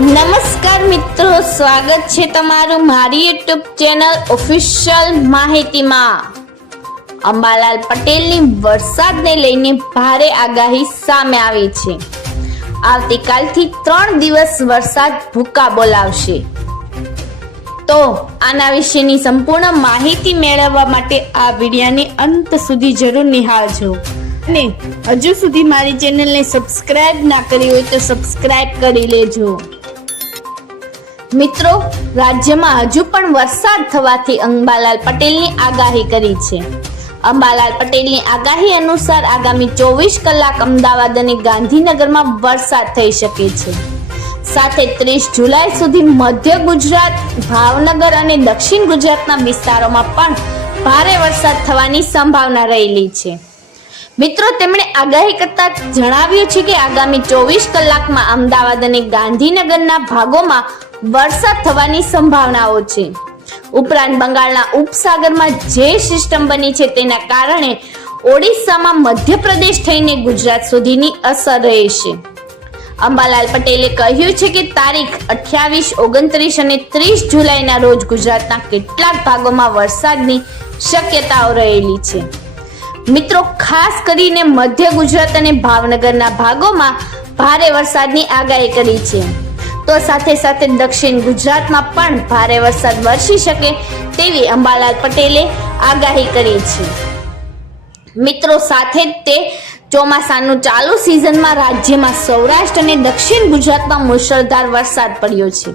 નમસ્કાર મિત્રો, સ્વાગત છે તમારું મારી યુટ્યુબ ચેનલ ઓફિશિયલ માહિતીમાં। અંબાલાલ પટેલની વરસાદને લઈને ભારે આગાહી સામે આવી છે। આવતીકાલથી 3 દિવસ વરસાદ ભૂકા બોલાવશે। તો આના વિશેની સંપૂર્ણ માહિતી મેળવવા માટે આ વિડિયોને અંત સુધી જરૂર નિહાળજો અને હજુ સુધી મારી ચેનલને સબસ્ક્રાઇબ ના કરી હોય તો સબસ્ક્રાઇબ કરી લેજો। મિત્રો, રાજ્યમાં હજુ પણ વરસાદ થવાથી અંબાલાલ પટેલની આગાહી કરી છે। અંબાલાલ પટેલની આગાહી અનુસાર આગામી 24 કલાક અમદાવાદ અને ગાંધીનગરમાં વરસાદ થઈ શકે છે। સાથે 30 જુલાઈ સુધી મધ્ય ગુજરાત, ભાવનગર અને દક્ષિણ ગુજરાતના વિસ્તારોમાં પણ ભારે વરસાદ થવાની સંભાવના રહેલી છે। મિત્રો, તેમણે આગાહી કરતા જણાવ્યું છે કે આગામી 24 કલાકમાં અમદાવાદ અને ગાંધીનગરના ભાગોમાં વરસાદ થવાની સંભાવનાઓ છે। ઉપરાંત બંગાળના ઉપસાગરમાં જે સિસ્ટમ બની છે તેના કારણે ઓડિશામાં મધ્યપ્રદેશ થઈને ગુજરાત સુધીની અસર રહેશે। અંબાલાલ પટેલે કહ્યું છે કે તારીખ 28, 29 અને 30 જુલાઈના રોજ ગુજરાતના કેટલાક ભાગોમાં વરસાદની શક્યતાઓ રહેલી છે। મિત્રો, ખાસ કરીને મધ્ય ગુજરાત અને ભાવનગરના ભાગોમાં ભારે વરસાદની આગાહી કરી છે। તો સાથે સાથે દક્ષિણ ગુજરાતમાં પણ ભારે વરસાદ વરસી શકે તેવી અંબાલાલ પટેલે આગાહી કરી છે। મિત્રો, સાથે જ તે ચોમાસાનું ચાલુ સિઝનમાં રાજ્યમાં સૌરાષ્ટ્ર અને દક્ષિણ ગુજરાતમાં મુશળધાર વરસાદ પડ્યો છે,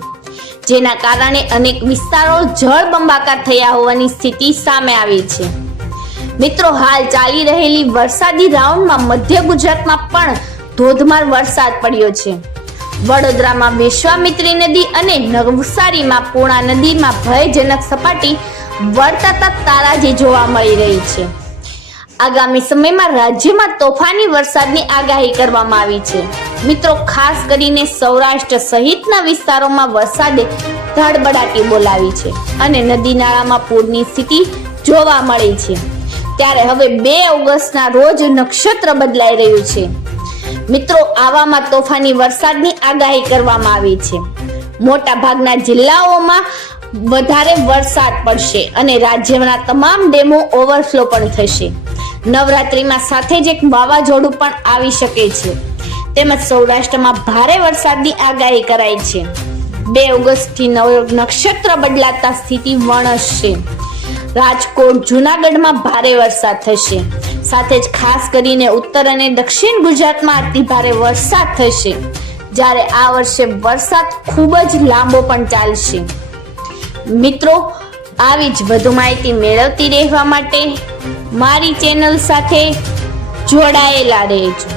જેના કારણે અનેક વિસ્તારો જળબંબાકાર થયા હોવાની સ્થિતિ સામે આવી છે। મિત્રો, હાલ ચાલી રહેલી વરસાદી રાઉન્ડમાં મધ્ય ગુજરાતમાં પણ ધોધમાર વરસાદ પડ્યો છે। વડોદરામાં વિશ્વામિત્રી નદી અને નવસારીમાં પૂર્ણા નદીમાં ભયજનક સપાટી વર્તાતા તારાજી જોવા મળી રહી છે। આગામી સમયમાં રાજ્યમાં તોફાની વરસાદની આગાહી કરવામાં આવી છે। મિત્રો, ખાસ કરીને સૌરાષ્ટ્ર સહિતના વિસ્તારોમાં વરસાદે ધડબડાટી બોલાવી છે અને નદી નાળામાં પૂરની સ્થિતિ જોવા મળી છે। ત્યારે હવે 2 ઓગસ્ટના રોજ નક્ષત્ર બદલાઈ રહ્યું છે। મિત્રો, આવામાં તોફાની વરસાદની આગાહી કરવામાં આવી છે। મોટા ભાગના જિલ્લાઓમાં વધારે વરસાદ પડશે અને રાજ્યના તમામ ડેમો ઓવરફ્લો પણ થશે। નવરાત્રીમાં સાથે જ એક વાવાઝોડું પણ આવી શકે છે। તેમજ સૌરાષ્ટ્રમાં ભારે વરસાદની આગાહી કરાઈ છે। 2 ઓગસ્ટથી નક્ષત્ર બદલાતા સ્થિતિ વણસશે। રાજકોટ, જૂનાગઢમાં ભારે વરસાદ થશે। સાથે જ ખાસ કરીને ઉત્તર અને દક્ષિણ ગુજરાતમાં અતિ ભારે વરસાદ થશે, જ્યારે આ વર્ષે વરસાદ ખૂબ જ લાંબો પણ ચાલશે। મિત્રો, આવી જ વધુ માહિતી મેળવતી રહેવા માટે મારી ચેનલ સાથે જોડાયેલા રહેજો।